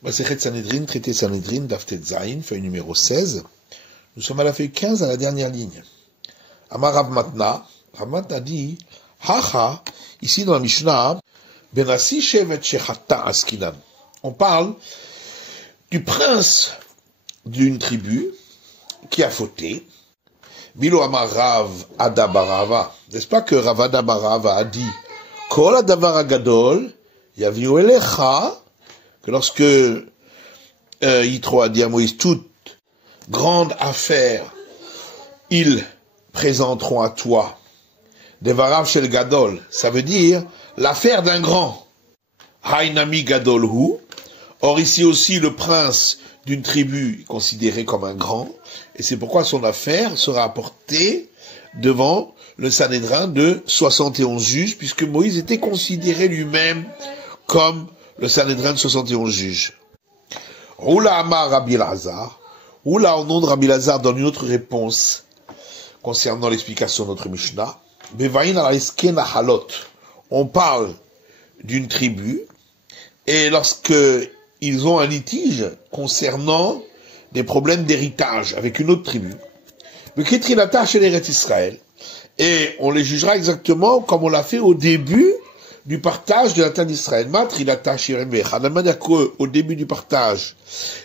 Masechet Sanhedrin, traité Sanhedrin, Daftet Zayin, feuille numéro 16. Nous sommes à la feuille 15, à la dernière ligne. Amar Rav Matna, Rav Matna dit, Haha, ici dans la Mishnah, Benassi Shevet Shechata Askinan. On parle du prince d'une tribu qui a fauté. Milo Amar Rav Adabarava. N'est-ce pas que Rav Adabarava a dit, Kol Adavar Agadol, Yaviu Elecha, que lorsque Yitro a dit à Moïse, toute grande affaire, ils présenteront à toi Devarav Shel Gadol, ça veut dire l'affaire d'un grand. Hainami Gadol Hu. Or ici aussi le prince d'une tribu considéré comme un grand, et c'est pourquoi son affaire sera apportée devant le Sanhédrin de 71 juges, puisque Moïse était considéré lui-même comme le Sanhédrin de 71 juges. Roula Amar Rabbi Elazar, Roula au nom de Rabbi Elazar donne une autre réponse concernant l'explication de notre Mishnah. Bevaïn al-Esken Halot, on parle d'une tribu, et lorsque ils ont un litige concernant des problèmes d'héritage avec une autre tribu, le Ketrilata chez l'Eretz Israël, et on les jugera exactement comme on l'a fait au début du partage de la terre d'Israël. Matrilata Shiremech, de la manière qu'au début du partage,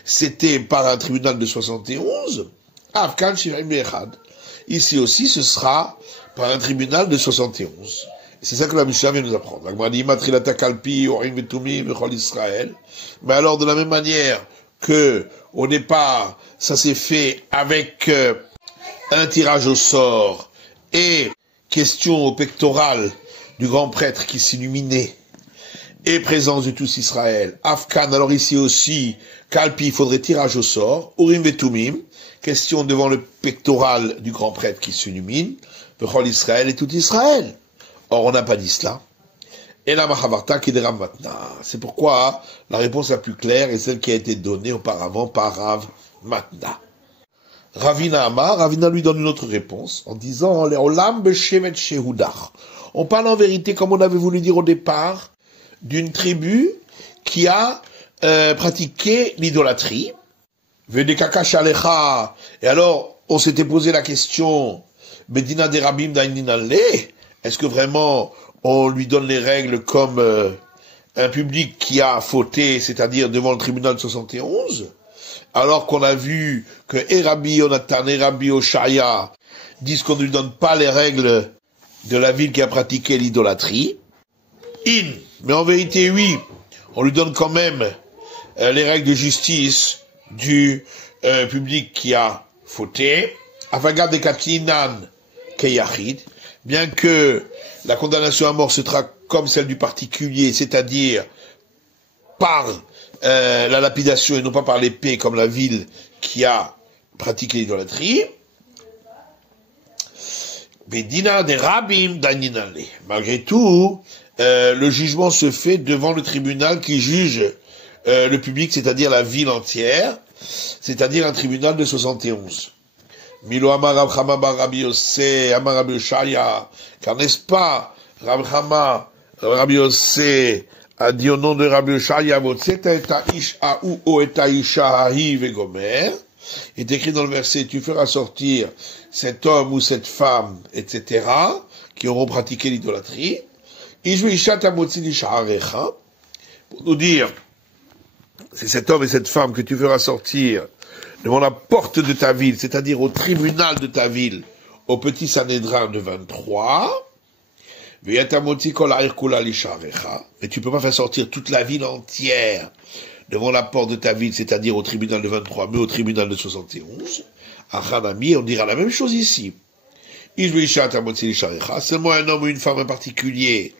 c'était par un tribunal de 71, Afkan Shiremech, ici aussi ce sera par un tribunal de 71. C'est ça que la Mishnah vient nous apprendre. Mais alors, de la même manière que, au départ, ça s'est fait avec un tirage au sort et question au pectoral du grand prêtre qui s'illuminait et présence de tous Israël. Afkan, alors ici aussi, Kalpi, il faudrait tirage au sort. Urim Vetumim, question devant le pectoral du grand prêtre qui s'illumine. Vechol Israël et tout Israël. Or, on n'a pas dit cela. Et la Machavarta qui est de Rav Matna. C'est pourquoi la réponse la plus claire est celle qui a été donnée auparavant par Rav Matna. Ravina Amar, Ravina lui donne une autre réponse en disant Leolam beshevet shehudach. On parle en vérité, comme on avait voulu dire au départ, d'une tribu qui a pratiqué l'idolâtrie. Vedekaka shalecha. Et alors, on s'était posé la question Bedina de Rabim Daininalle. Est-ce que vraiment on lui donne les règles comme un public qui a fauté, c'est-à-dire devant le tribunal de 71, alors qu'on a vu que Rabbi Yonatan et Rabbi Oshaya disent qu'on ne lui donne pas les règles de la ville qui a pratiqué l'idolâtrie. Mais en vérité, oui, on lui donne quand même les règles de justice du public qui a fauté. Avaga de Katinan Keyachid. Bien que la condamnation à mort se traque comme celle du particulier, c'est-à-dire par la lapidation et non pas par l'épée comme la ville qui a pratiqué l'idolâtrie, Bedina de Rabim Daninale. Malgré tout, le jugement se fait devant le tribunal qui juge le public, c'est-à-dire la ville entière, c'est-à-dire un tribunal de 71. Milo Amar Rav Chama bar Rabbi Yossé, Amar Rabbi Oshaya, car n'est-ce pas, Rav Chama, Rabbi Yossé a dit au nom de Rabbi Oshaya, Votseta et Isha ou et Isha Ahi Vegomer, est écrit dans le verset, tu feras sortir cet homme ou cette femme, etc., qui auront pratiqué l'idolâtrie, Ishve Isha Tamotzi Isha Arecha, pour nous dire, c'est cet homme et cette femme que tu feras sortir devant la porte de ta ville, c'est-à-dire au tribunal de ta ville, au petit Sanhédrin de 23, mais tu peux pas faire sortir toute la ville entière devant la porte de ta ville, c'est-à-dire au tribunal de 23, mais au tribunal de 71. Achanami, on dira la même chose ici. Seulement un homme ou une femme en particulier,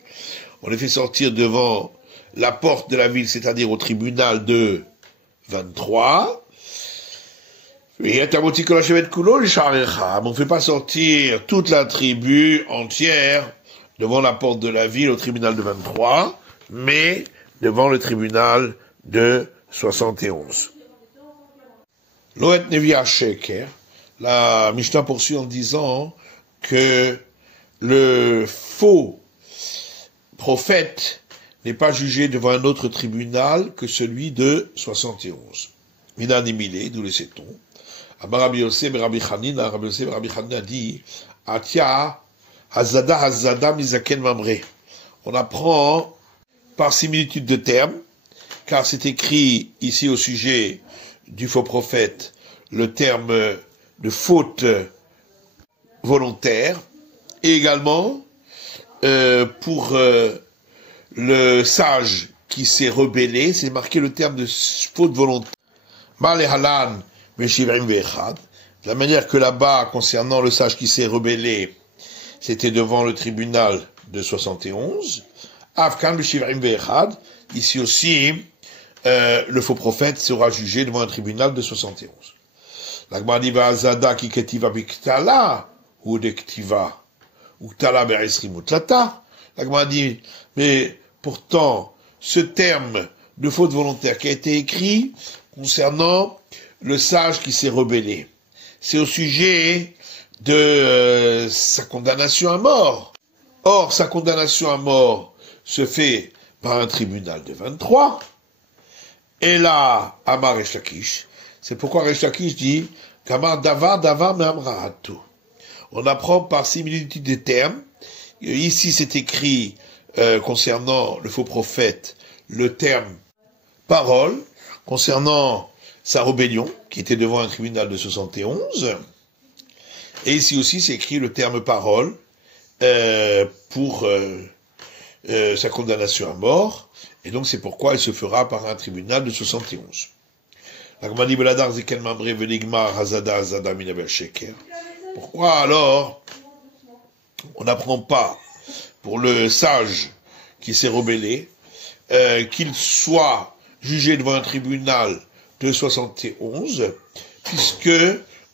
on les fait sortir devant la porte de la ville, c'est-à-dire au tribunal de 23, on ne fait pas sortir toute la tribu entière devant la porte de la ville au tribunal de 23, mais devant le tribunal de 71. Loet Nevia Sheker, la Mishnah poursuit en disant que le faux prophète n'est pas jugé devant un autre tribunal que celui de 71. Minan Emile, d'où le sait-on. Rabbi Yosef, Rabbi Hanina, Rabbi Yosef, Rabbi Hanina dit, Atia, Hazada, Mizaken Mamre. On apprend par similitude de termes, car c'est écrit ici au sujet du faux prophète, le terme de faute volontaire, et également pour le sage qui s'est rebellé, c'est marqué le terme de faute volontaire. De la manière que là-bas, concernant le sage qui s'est rebellé, c'était devant le tribunal de 71. Afkan b'shivrim ve'echad, ici aussi, le faux prophète sera jugé devant un tribunal de 71. L'Agmar dit va'azada ki ketiva b'iktala ou de ktiva ou ktala be'esrim utlata. L'Agmar dit, mais pourtant, ce terme de faute volontaire qui a été écrit concernant le sage qui s'est rebellé, c'est au sujet de sa condamnation à mort. Or, sa condamnation à mort se fait par un tribunal de 23. Et là, Amar Resh Lakish, c'est pourquoi Resh Lakish dit qu'Amar Davar Me'amra'atu. On apprend par similitude des termes. Ici, c'est écrit concernant le faux prophète, le terme parole, concernant sa rébellion, qui était devant un tribunal de 71. Et ici aussi, c'est écrit le terme parole pour sa condamnation à mort. Et donc, c'est pourquoi elle se fera par un tribunal de 71. Pourquoi alors on n'apprend pas pour le sage qui s'est rebellé qu'il soit jugé devant un tribunal de 71, puisque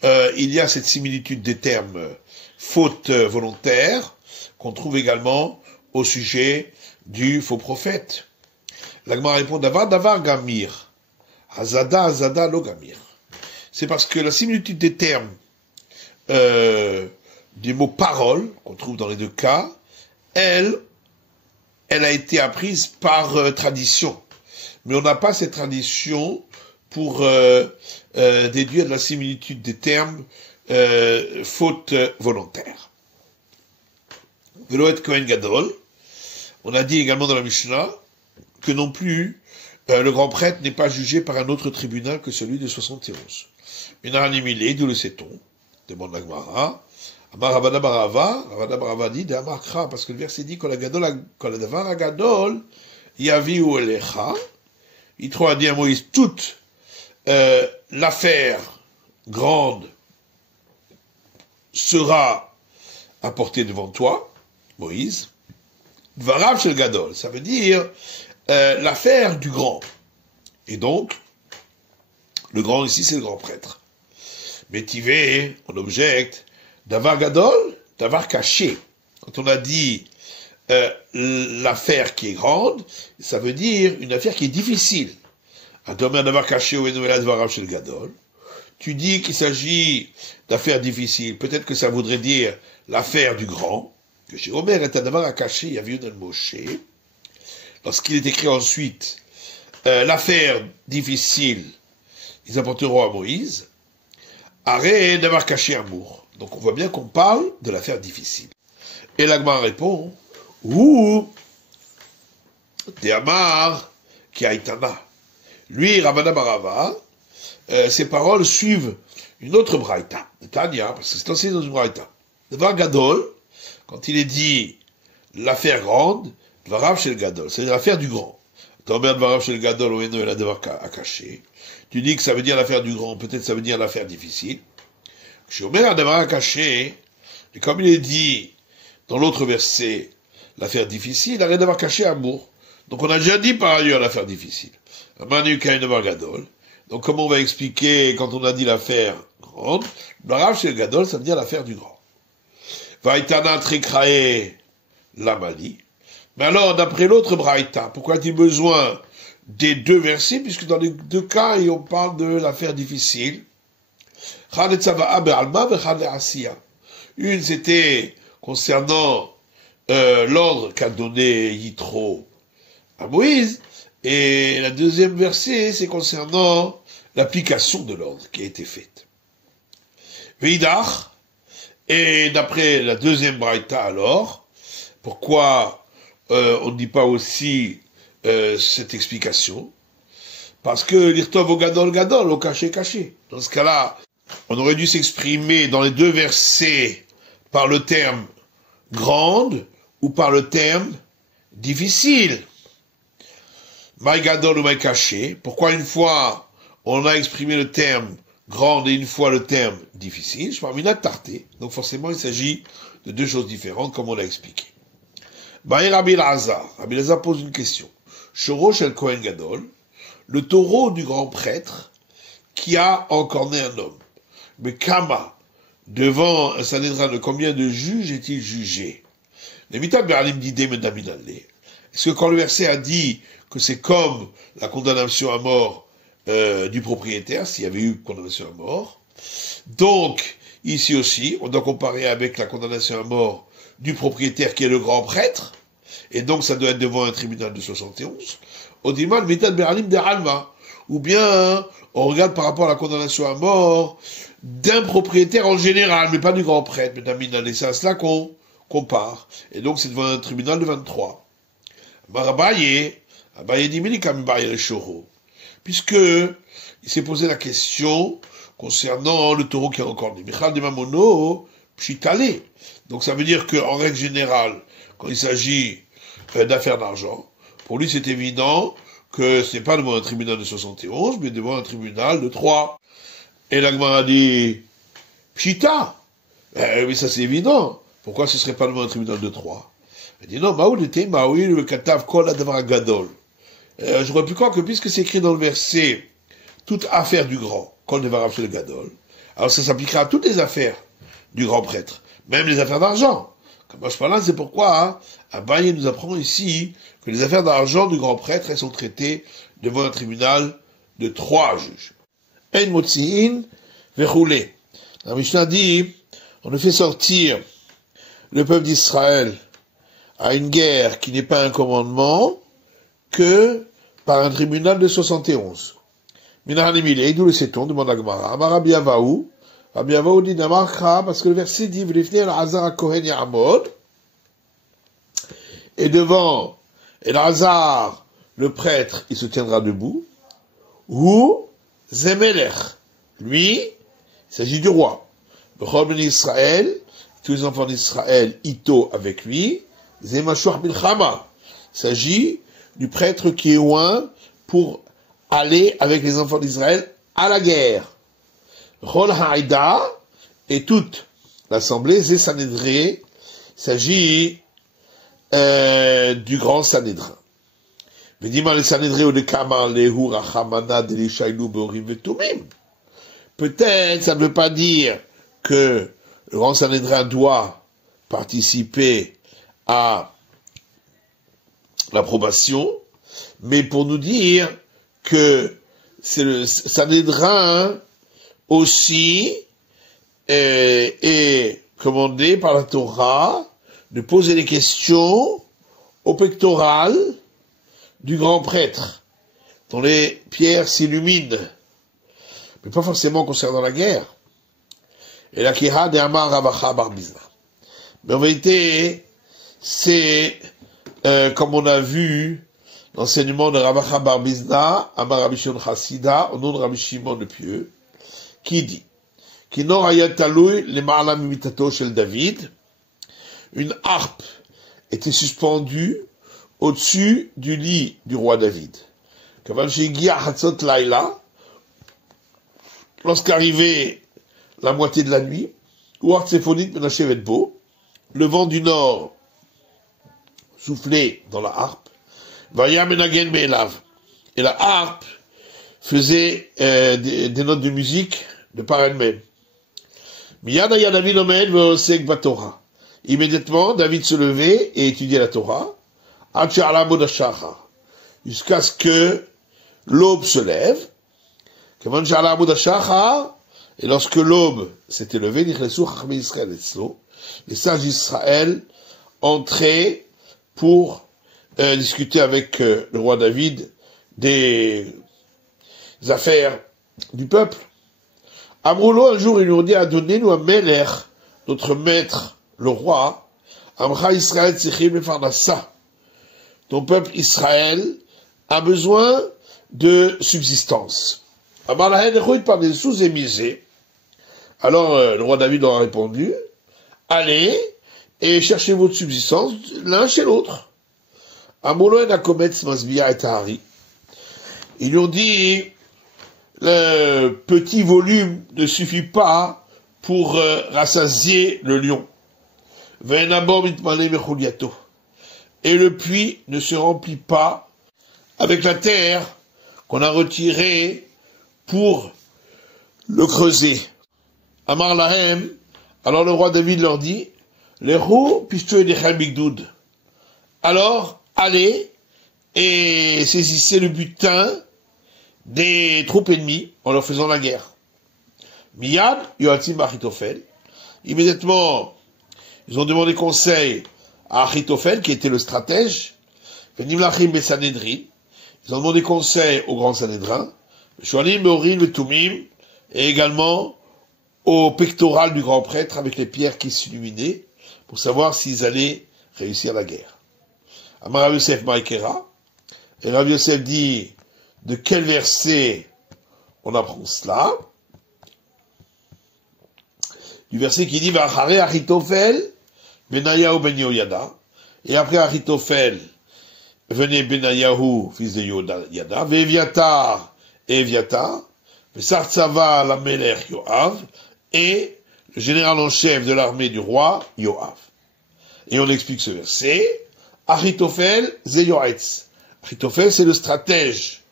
il y a cette similitude des termes faute volontaire qu'on trouve également au sujet du faux prophète. L'Agma répond Davar Gamir. Hazada lo Gamir. C'est parce que la similitude des termes des mots parole qu'on trouve dans les deux cas, elle a été apprise par tradition. Mais on n'a pas cette tradition pour déduire de la similitude des termes faute volontaire. Velo et Kohen Gadol, on a dit également dans la Mishnah que non plus le grand prêtre n'est pas jugé par un autre tribunal que celui de 71. Minaranimile, d'où le sait-on? Demande la Gemara. Amar Rabada Barava dit de Amarkra, parce que le verset dit Kol Davar Agadol Yaviu Elecha. Yitro a dit à Moïse, toute l'affaire grande sera apportée devant toi, Moïse. Varav Shel Gadol, ça veut dire l'affaire du grand. Et donc, le grand ici, c'est le grand prêtre. Mais Tivé, on objecte, Davar Gadol, Davar caché. Quand on a dit l'affaire qui est grande, ça veut dire une affaire qui est difficile. Davar caché ou Varav Shel Gadol. Tu dis qu'il s'agit d'affaires difficiles. Peut-être que ça voudrait dire l'affaire du grand. Que chez Omer est un Davar à cacher, il y avait une Moshe. Lorsqu'il est écrit ensuite l'affaire difficile, ils apporteront à Moïse. Arrêt d'avoir caché amour. Donc on voit bien qu'on parle de l'affaire difficile. Et l'Agmar répond, ou de Amar qui a Itana. Lui, Rabana Barava, ses paroles suivent une autre braïta, de Tania, parce que c'est enseigné dans une braïta. Devant Gadol, quand il est dit l'affaire grande, Dvarav Shel Gadol, c'est l'affaire du grand. T'emmerde Dvarav Shel Gadol, ou il a devoir à cacher. Tu dis que ça veut dire l'affaire du grand, peut-être ça veut dire l'affaire difficile. Je Omer a devoir à cacher, et comme il est dit dans l'autre verset, l'affaire difficile, il a rien d'avoir caché amour. Donc on a déjà dit par ailleurs l'affaire difficile. Manu Kain Devar Gadol. Donc comment on va expliquer quand on a dit l'affaire grande? Dvarav Shel Gadol, ça veut dire l'affaire du grand. Vaïtana Trekrae Lamali. Mais alors, d'après l'autre braïta, pourquoi a-t-il besoin des deux versets, puisque dans les deux cas, on parle de l'affaire difficile. Une, c'était concernant l'ordre qu'a donné Yitro à Moïse. Et la deuxième verset, c'est concernant l'application de l'ordre qui a été faite. Veidach, et d'après la deuxième braïta alors, pourquoi on ne dit pas aussi cette explication? Parce que l'irtov au gadol, au caché. Dans ce cas-là, on aurait dû s'exprimer dans les deux versets par le terme grande ou par le terme difficile. Maï gadol ou maï caché. Pourquoi une fois on a exprimé le terme grande et une fois le terme difficile? Je parle d'une tarté. Donc forcément il s'agit de deux choses différentes comme on l'a expliqué. Rabbi Elazar pose une question. Shorosh el Kohen Gadol, le taureau du grand prêtre qui a encorné un homme. Mais Kama, devant un Sanhédrin de combien de juges est-il jugé? Est-ce que quand le verset a dit que c'est comme la condamnation à mort du propriétaire, s'il y avait eu condamnation à mort, donc ici aussi, on doit comparer avec la condamnation à mort du propriétaire qui est le grand prêtre, et donc ça doit être devant un tribunal de 71, au dimal mitad beralim de alma, ou bien on regarde par rapport à la condamnation à mort d'un propriétaire en général, mais pas du grand prêtre, mais d'un c'est à cela qu'on compare, et donc c'est devant un tribunal de 23. Abaye dit le choro, puisque il s'est posé la question concernant le taureau qui a encore né. Michal de Mamono, pchitale. Donc ça veut dire qu'en règle générale, quand il s'agit d'affaires d'argent, pour lui c'est évident que ce n'est pas devant un tribunal de 71, mais devant un tribunal de 3. Et la Gemara dit, pchita. Mais ça c'est évident. Pourquoi ce serait pas devant un tribunal de 3? Il dit non, le katav kol adavar gadol. J'aurais pu croire que puisque c'est écrit dans le verset, toute affaire du grand, kol devarav shel gadol, alors ça s'appliquera à toutes les affaires du grand prêtre, même les affaires d'argent. Comme je parle là, c'est pourquoi Abaye nous apprend ici que les affaires d'argent du grand prêtre, elles sont traitées devant un tribunal de 3 juges. En motzi'in vechoulé. La Mishnah dit, on ne fait sortir le peuple d'Israël à une guerre qui n'est pas un commandement que par un tribunal de 71. Minahanimile, d'où le sait-on, demande la Gemara. Amar Rabbi Avaou dit Namarcha, parce que le verset dit, V'lifnei el-Hazar ha-Kohen ya'amod, et devant El-Hazar, le prêtre, il se tiendra debout, ou Zemelech, lui, il s'agit du roi. B'chol ben Israël, tous les enfants d'Israël, Ito avec lui, Zemashouach Milchama, il s'agit du prêtre qui est loin pour aller avec les enfants d'Israël à la guerre. Chol Haïda et toute l'assemblée, Zé Sanhédré, il s'agit du grand Sanhédrin. Vedima le Sanhédré ou de Kamar Lehu Rachamana de l'Ishaïlou Borim Vetumim. Peut-être ça ne veut pas dire que le grand Sanhédrin doit participer à l'approbation, mais pour nous dire que c'est le Sanhédrin aussi est commandé par la Torah de poser des questions au pectoral du grand prêtre, dont les pierres s'illuminent, mais pas forcément concernant la guerre. Et la Kira de Amar Ravacha Bar Bizna. Mais en vérité, c'est comme on a vu l'enseignement de Ravacha Bar Bizna, Amar Rabbi Shimon Chassida, au nom de Rabbi Shimon le Pieux, qui dit Kinor hayat taloui le ma'ala mimitato shel David, une harpe était suspendue au-dessus du lit du roi David. Kaval shegiya hatzot laila, lorsqu'arrivait la moitié de la nuit, ou artséphonique menashevet bo, le vent du nord soufflait dans la harpe, vaya menagen me'elav, et la harpe faisait des notes de musique de par elle-même. Miyad aya David omed ve'osek batorah. Immédiatement, David se levait et étudiait la Torah, jusqu'à ce que l'aube se lève. Et lorsque l'aube s'était levée, les sages d'Israël entraient pour discuter avec le roi David des affaires du peuple. Amroulo, un jour, il nous dit, Adonenu Amelech, notre maître, le roi, Amcha Israël Tzechim Lefarnassa. Ton peuple Israël a besoin de subsistance. Amalahen Echouid par des sous-émisés. Alors, le roi David leur a répondu, allez et cherchez votre subsistance l'un chez l'autre. Amroulo en Akometz Masbia et Tahari. Ils lui ont dit, le petit volume ne suffit pas pour rassasier le lion. Et le puits ne se remplit pas avec la terre qu'on a retirée pour le creuser. Amar Lahem, alors le roi David leur dit, alors allez et saisissez le butin des troupes ennemies en leur faisant la guerre. Miyad, Yoatzim Achitophel. Immédiatement, ils ont demandé conseil à Achitophel, qui était le stratège. Venimlachim Besanedrin. Ils ont demandé conseil au grand Sanhédrin. Shoanim, Meorim, Betumim. Et également au pectoral du grand prêtre avec les pierres qui s'illuminaient pour savoir s'ils allaient réussir la guerre. Amar Rav Yosef Maïkera. Et Rav Yosef dit, de quel verset on apprend cela? Du verset qui dit V'achare Achitophel, Benayahu ben Yehoyada. Et après Achitophel, venait Benayahu, fils de Yehoyada, Ve'Eviatar et Eviatar, Ve'Sartzava la Melech Yoav, et le général en chef de l'armée du roi, Yoav. Et on explique ce verset. Achitophel, ze Yoetz. Achitophel, c'est le stratège.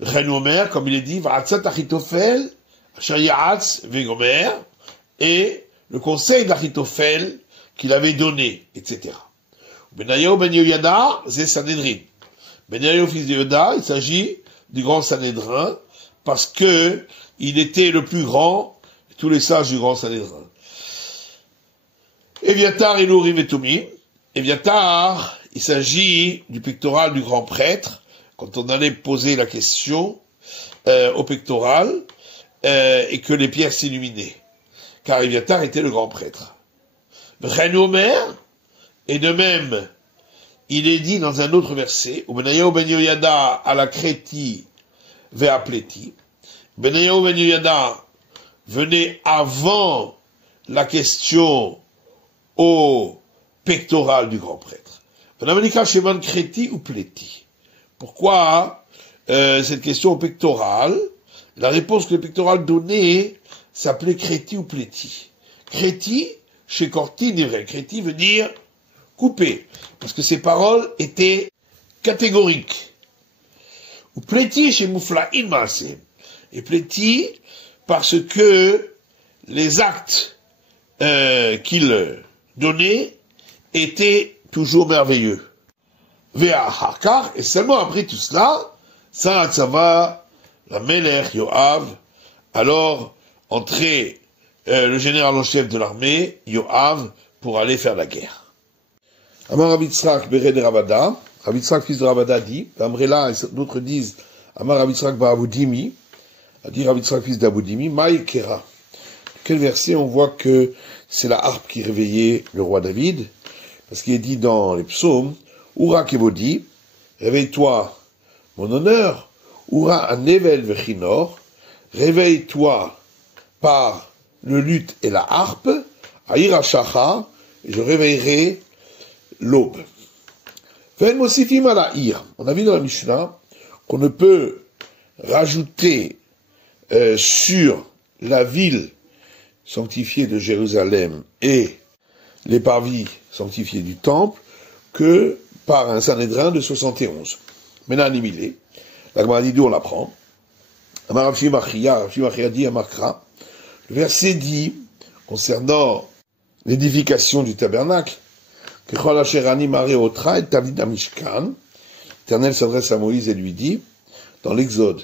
Omer, comme il est dit, Va'atzat Achitophel, Shayatz Vegomer, et le conseil d'Achitophel qu'il avait donné, etc. Benayahu ben Yehoyada, c'est Sanhédrin. Benayahu fils de Yehoyada, il s'agit du grand Sanhédrin, parce que il était le plus grand de tous les sages du grand Sanhédrin. Eviatar et Lourim et Tumim. Eviatar, il s'agit du pectoral du grand prêtre, quand on allait poser la question au pectoral, et que les pierres s'illuminaient. Car Eviatar était le grand prêtre. Omer, et de même, il est dit dans un autre verset, Benayahu ben Yehoyada à la Créti ve'apleti. Benayahu ben Yehoyada venait avant la question au pectoral du grand prêtre. Benamalika Sheman Créti ou Pleti. Pourquoi cette question au pectoral? La réponse que le pectoral donnait s'appelait Créti ou Pléti. Créti, chez Cortine, Créti veut dire couper, parce que ses paroles étaient catégoriques. Ou Pléti chez Mouflaïn Maaseh. Et Pléti, parce que les actes qu'il donnait étaient toujours merveilleux. Vea Hakar, et seulement après tout cela, Saratzava, la Melech Yoav, alors entrait le général en chef de l'armée, Yoav, pour aller faire la guerre. Amar Rav Yitzhak Bered Ravada, Rav Yitzhak fils de Ravada dit, Amrela et d'autres disent, Amar Rav Yitzhak Ba'avoudimi, a dit Rav Yitzhak fils d'Aboudimi, Maïkera. Quel verset on voit que c'est la harpe qui réveillait le roi David, parce qu'il est dit dans les psaumes, Oura Kevodi, réveille-toi, mon honneur, Oura Anevel Vechinor, réveille-toi par le luth et la harpe, Aïra Shacha, et je réveillerai l'aube. Ven Mosifim à la Ir. On a vu dans la Mishnah qu'on ne peut rajouter sur la ville sanctifiée de Jérusalem et les parvis sanctifiés du temple que par un Sanhédrin de 71. Maintenant, animilé. La Gemara dit d'où on l'apprend. Rav Machia dit à Makra. Le verset dit, concernant l'édification du tabernacle, que l'Éternel s'adresse à Moïse et lui dit, dans l'Exode,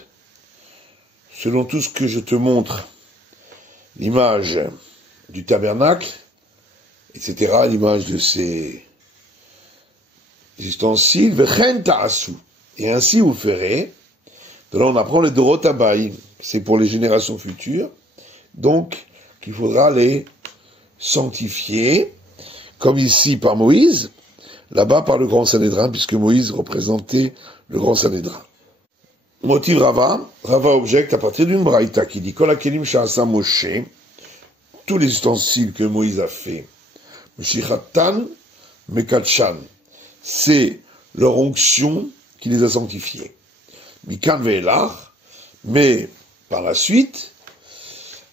selon tout ce que je te montre, l'image du tabernacle, etc., l'image de ses les ustensiles, vechen ta'asu. Et ainsi vous ferez. De là, on apprend les dorot habaim. C'est pour les générations futures. Donc, qu'il faudra les sanctifier, comme ici par Moïse, là-bas par le grand Sanhédrin, puisque Moïse représentait le grand Sanhédrin. Motiv Rava objecte à partir d'une braïta qui dit Kol hakelim sha'asa Moshe, tous les ustensiles que Moïse a fait, Meshichatan Mekadshan, c'est leur onction qui les a sanctifiés. Mikan ve'elach, mais par la suite,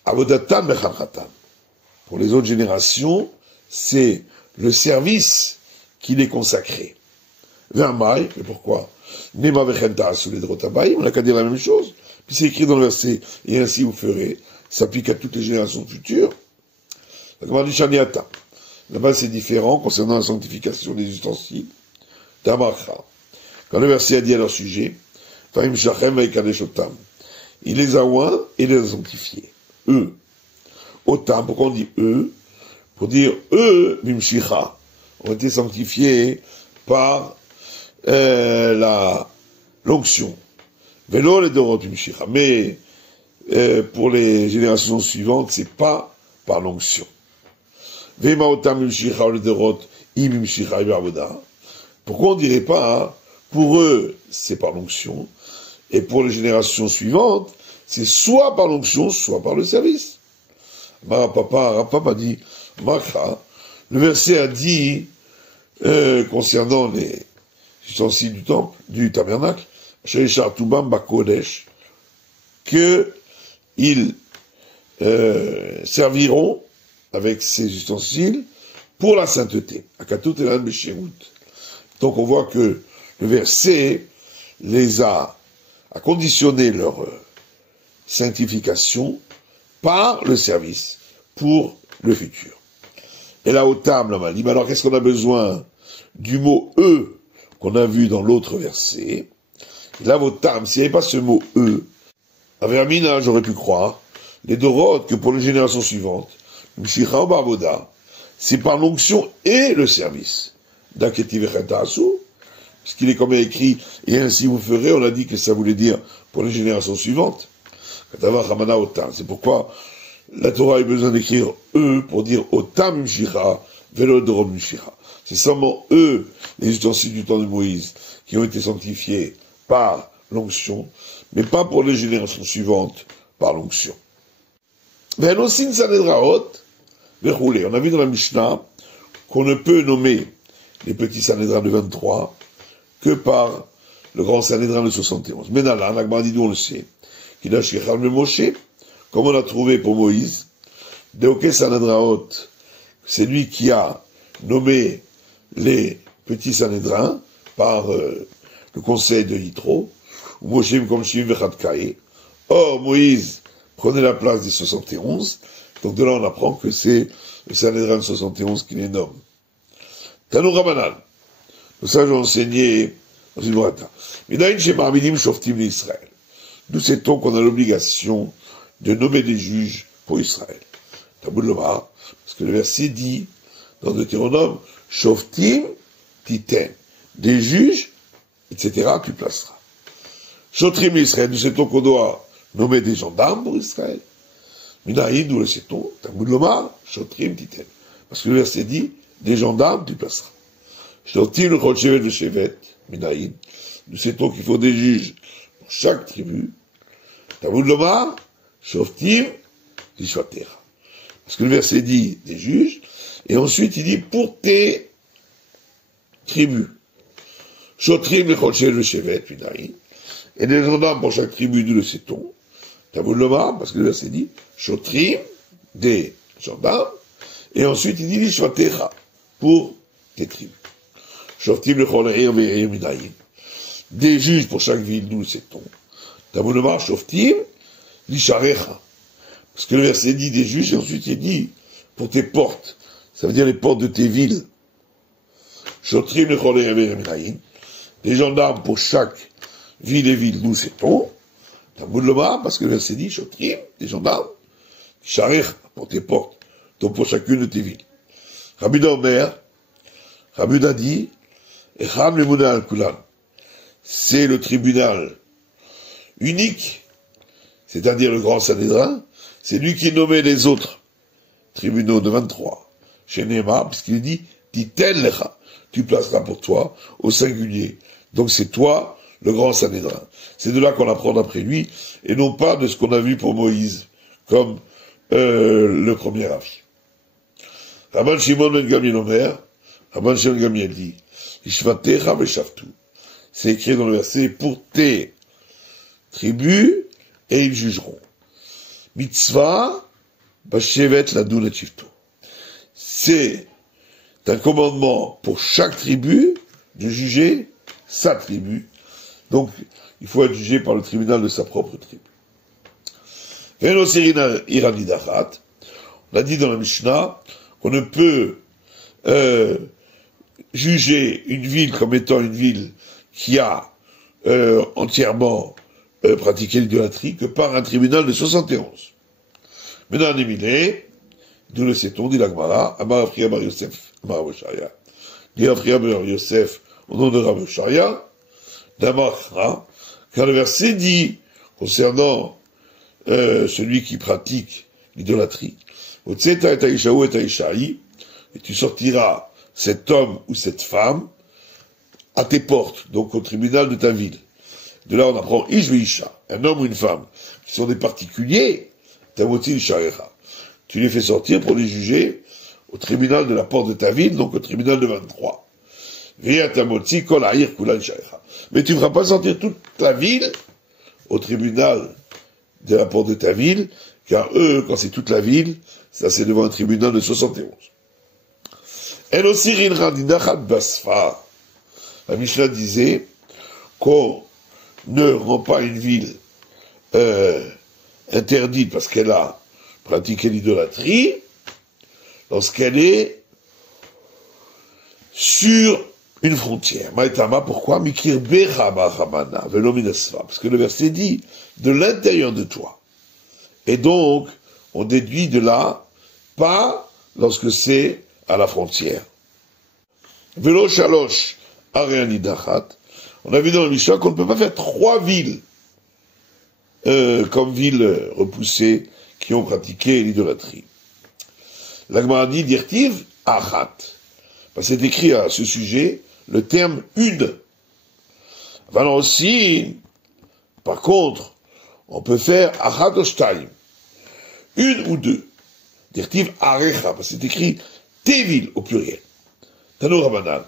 Avodatan Mechanchatan. Pour les autres générations, c'est le service qui les consacrait. Vermaï, mais pourquoi Nema vechenta sous les drotabaï, on n'a qu'à dire la même chose. Puis c'est écrit dans le verset, et ainsi vous ferez, ça s'applique à toutes les générations futures. La commande du Shaniata. Là-bas, c'est différent concernant la sanctification des ustensiles. Tamarcha. Quand le verset a dit à leur sujet, Faim Shachem Veikadeshotam, il les a oints et les a sanctifiés. Eux. Otam, pourquoi on dit eux? Pour dire eux, Bimshicha, ont été sanctifiés par l'onction. Vélo les dorot Bimshicha. Mais pour les générations suivantes, c'est pas par l'onction. Vema otam Bimshicha les dorot I Bimshicha Ibarboda. Pourquoi on dirait pas, hein, pour eux, c'est par l'onction, et pour les générations suivantes, c'est soit par l'onction, soit par le service. Rapapa dit, Makha, le verset a dit, concernant les ustensiles du temple, du tabernacle, Sheishar Toubam Bakodesh, que ils serviront avec ces ustensiles pour la sainteté. Akatout Elan Beshemut. Donc on voit que le verset les a conditionné leur sanctification par le service pour le futur. Et là, au table, la malim, alors qu'est-ce qu'on a besoin du mot eux qu'on a vu dans l'autre verset? Et là, au table, s'il n'y avait pas ce mot eux, avec Amina, j'aurais pu croire, les Dorot, que pour les générations suivantes, Mshicha ou Barboda, c'est par l'onction et le service. D'Aketi Vechatasu, puisqu'il est comme écrit, et ainsi vous ferez, on a dit que ça voulait dire pour les générations suivantes. C'est pourquoi la Torah a eu besoin d'écrire eux pour dire Otam Mshicha, Velo Dorom Mshicha. C'est seulement eux, les ustensiles du temps de Moïse, qui ont été sanctifiés par l'onction, mais pas pour les générations suivantes par l'onction. Mais aussi Sanhedraot, Verroulé. On a vu dans la Mishnah qu'on ne peut nommer les petits Sanhédrins de 23 que par le grand Sanhédrin de 71. Mais là, l'Agmar dit, on le sait, qu'il a Shechal Moshe, comme on a trouvé pour Moïse, Deoké Sanhedraot, c'est lui qui a nommé les petits Sanhédrins par le conseil de Yitro, ou Moshe comme Shim Vechadkae. Or, Moïse prenait la place des 71, donc de là on apprend que c'est le Sanhédrin de 71 qui les nomme. Tanou Ramanan, le sage a enseigné dans une braïta. Midaïn chez Marminim Shoftim l'Israël. D'où sait-on qu'on a l'obligation de nommer des juges pour Israël. Taboul Lomar, parce que le verset dit, dans Deutéronome, Shoftim Titen, des juges, etc., tu placeras. Shotrim l'Israël, d'où sait-on qu'on doit nommer des gendarmes pour Israël. Minaïn, d'où le sait-on, Taboul Lomar, Shotrim Titen. Parce que le verset dit, des gendarmes, tu placeras. Shoftim le Chol Shevet le Shevet, Minaïn, d'où sait-on qu'il faut des juges pour chaque tribu. Taboul Lomar, Shoftim, Lishvatera. Parce que le verset dit des juges, et ensuite il dit pour tes tribus. Shotrim lechol shevet le shevet, Minaïn, et des gendarmes pour chaque tribu, d'où le sait-on. Taboul Lomar, parce que le verset dit Shotrim, des gendarmes, et ensuite il dit Lishvatera, pour tes tribus. Shoftim lechol eir ve'eir Minaïn, des juges pour chaque ville, d'où le sait-on. Taboul Lomar, Shoftim, Lisharecha. Parce que le verset dit des juges, et ensuite il dit pour tes portes. Ça veut dire les portes de tes villes. Shotrim lechol Minaïn. Des gendarmes pour chaque ville et ville, d'où sait-on. Taboul Lomar, parce que le verset dit Shotrim, des gendarmes. Lisharecha, pour tes portes. Donc pour chacune de tes villes. Rabbi Omer, Rabbi a dit, Echad Memuna al Kulan. C'est le tribunal unique, c'est-à-dire le grand Sanhédrin, c'est lui qui nommait les autres tribunaux de 23. Chez Neymar, puisqu'il dit, Titen Lecha, tu placeras pour toi au singulier. Donc c'est toi, le grand Sanhédrin. C'est de là qu'on apprend d'après lui, et non pas de ce qu'on a vu pour Moïse, comme le premier avis. Rabban Shimon ben Gamliel Omer, Rabban Shimon ben Gamliel dit, Ishvatecha veshaftu. C'est écrit dans le verset, pour tes tribus, et ils jugeront. Mitzvah, bashevet ladun et shifto. C'est un commandement pour chaque tribu de juger sa tribu. Donc, il faut être jugé par le tribunal de sa propre tribu. On a dit dans la Mishnah qu'on ne peut juger une ville comme étant une ville qui a entièrement pratiqué l'idolâtrie que par un tribunal de 71. Maintenant, en Émilé, d'où le sait-on, dit la Gemara, Amar Afria bar Yosef, Amar Rabosharia. Dit Afria bar Yosef, au nom de Rabosharia, d'Amar, car le verset dit, concernant celui qui pratique l'idolâtrie, Otseta et Aïchaou et Aïchaï, et tu sortiras cet homme ou cette femme à tes portes, donc au tribunal de ta ville. De là, on apprend Ish Isha, un homme ou une femme, qui sont des particuliers, Tamoti Sharecha. Tu les fais sortir pour les juger au tribunal de la porte de ta ville, donc au tribunal de 23. Via Tamoti Kol Aïr Kulan Sharecha. Mais tu ne feras pas sortir toute ta ville au tribunal de la porte de ta ville, car eux, quand c'est toute la ville, ça c'est devant un tribunal de 71. El aussi Rinra Dinachat Basfa. La Mishnah disait qu'on ne rend pas une ville interdite parce qu'elle a pratiqué l'idolâtrie lorsqu'elle est sur une frontière. Maïtama, pourquoi? Parce que le verset dit de l'intérieur de toi. Et donc, on déduit de là, pas lorsque c'est à la frontière. Velo shalosh areanidachat. On a vu dans le Mishnah qu'on ne peut pas faire 3 villes comme villes repoussées qui ont pratiqué l'idolâtrie. La Gemara dit dirtiv achat. C'est écrit à ce sujet le terme une. Alors aussi, par contre, on peut faire achat oshtaim. Une ou deux. Dirtiv arecha. C'est écrit tes villes au pluriel. Tano Rabanan.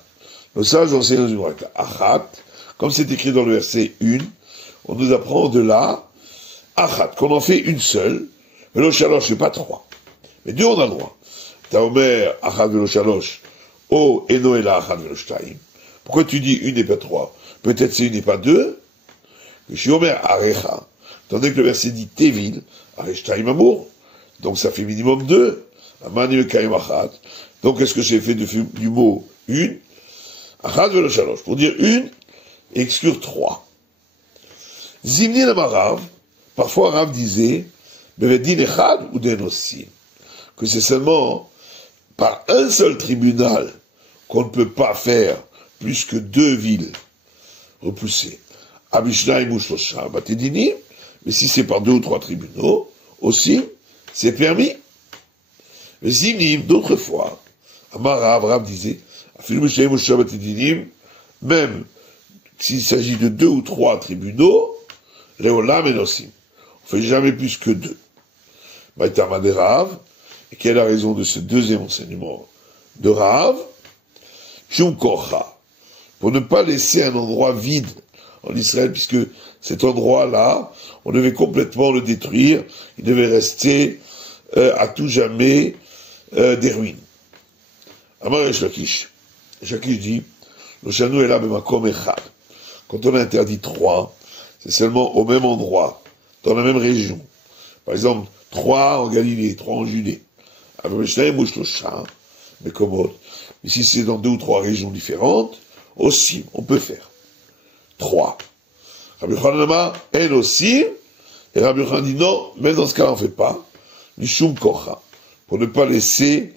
Le sage enseigne dans une règle. Achat. Comme c'est écrit dans le verset 1, on nous apprend de là, achat, qu'on en fait une seule, velo shalosh, c'est pas 3. Mais 2 on a le droit. T'as Omer, achat velo shalosh, o eno ela achat velo shtaim. Pourquoi tu dis 1 et pas 3? Peut-être c'est 1 et pas 2. Je suis Omer arecha. Tandis que le verset dit tes villes, areshtaim amour. Donc ça fait minimum 2. Amani mekaim achat. Donc est-ce que c'est fait du mot 1? Achat velo shalosh. Pour dire 1, et exclure 3. Zimni Marav, parfois Rav disait, Bevedin Echad ou Denossi, que c'est seulement par un seul tribunal qu'on ne peut pas faire plus que 2 villes repoussées. Abishnaim ou Shlosha Batedinim, mais si c'est par 2 ou 3 tribunaux, aussi, c'est permis. Mais Zimnim, d'autres fois, Amarav, Rav disait, Afilu Bishnaim ou Shlosha Batedinim, même s'il s'agit de 2 ou 3 tribunaux, Léolam et Nossim. On ne fait jamais plus que 2. Maïtama de Rav, et quelle est la raison de ce deuxième enseignement de Rav? Shum Korcha. Pour ne pas laisser un endroit vide en Israël, puisque cet endroit-là, on devait complètement le détruire, il devait rester à tout jamais des ruines. Amar et Shakish. Shakish dit, le chanou est là, bemakom echad. Quand on a interdit 3, c'est seulement au même endroit, dans la même région. Par exemple, 3 en Galilée, 3 en Judée. Mais si c'est dans 2 ou 3 régions différentes, aussi, on peut faire 3. Rabbi Yochanan elle aussi, et Rabbi Yochanan dit non, mais dans ce cas-là, on ne fait pas. Mishum kocha, pour ne pas laisser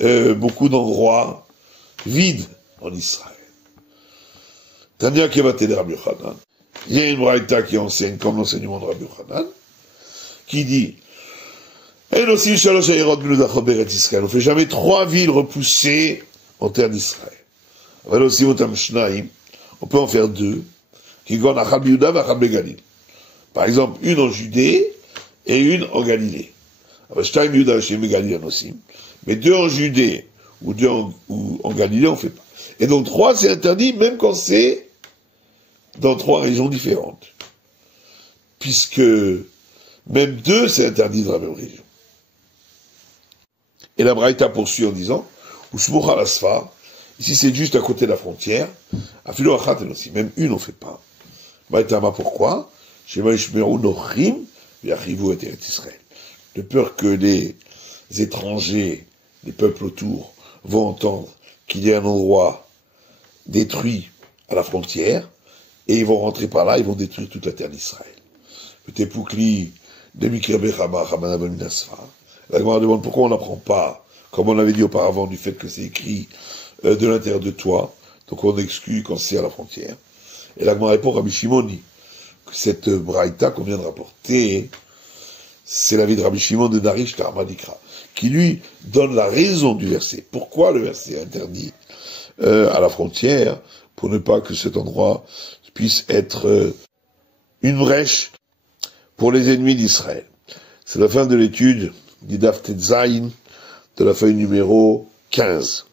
beaucoup d'endroits vides en Israël. Tania Kevate de Rabbi Yochanan. Il y a une braïta qui enseigne comme l'enseignement de Rabbi Yochanan, qui dit, on ne fait jamais 3 villes repoussées en terre d'Israël. On peut en faire 2, qui gonnent à Achal Yehuda et Achal Galil. Par exemple, une en Judée et une en Galilée. Mais 2 en Judée ou 2 en Galilée, on ne fait pas. Et donc 3, c'est interdit même quand c'est dans 3 régions différentes. Puisque même 2, c'est interdit dans la même région. Et la Braïta poursuit en disant, Usmucha l'asfar, ici c'est juste à côté de la frontière, Afilo achat et aussi, même une on ne fait pas. Braïta pourquoi? Shema Yishmeru Nochrim, Yachivu et Israël. De peur que les étrangers, les peuples autour, vont entendre qu'il y a un endroit détruit à la frontière, et ils vont rentrer par là, ils vont détruire toute la terre d'Israël. Peut-être Poukli, Demikrabechama, Hamanabel Minasfa. La Gemara demande pourquoi on n'apprend pas, comme on avait dit auparavant, du fait que c'est écrit de l'intérieur de toi, donc on exclut quand c'est à la frontière. Et la Gemara répond Rabbi Shimoni, que cette braïta qu'on vient de rapporter, c'est l'avis de Rabbi Shimon de Narish Tarmadikra, qui lui donne la raison du verset. Pourquoi le verset interdit à la frontière, pour ne pas que cet endroit puisse être une brèche pour les ennemis d'Israël. C'est la fin de l'étude d'Idaf Tetzaïn, de la feuille numéro 15.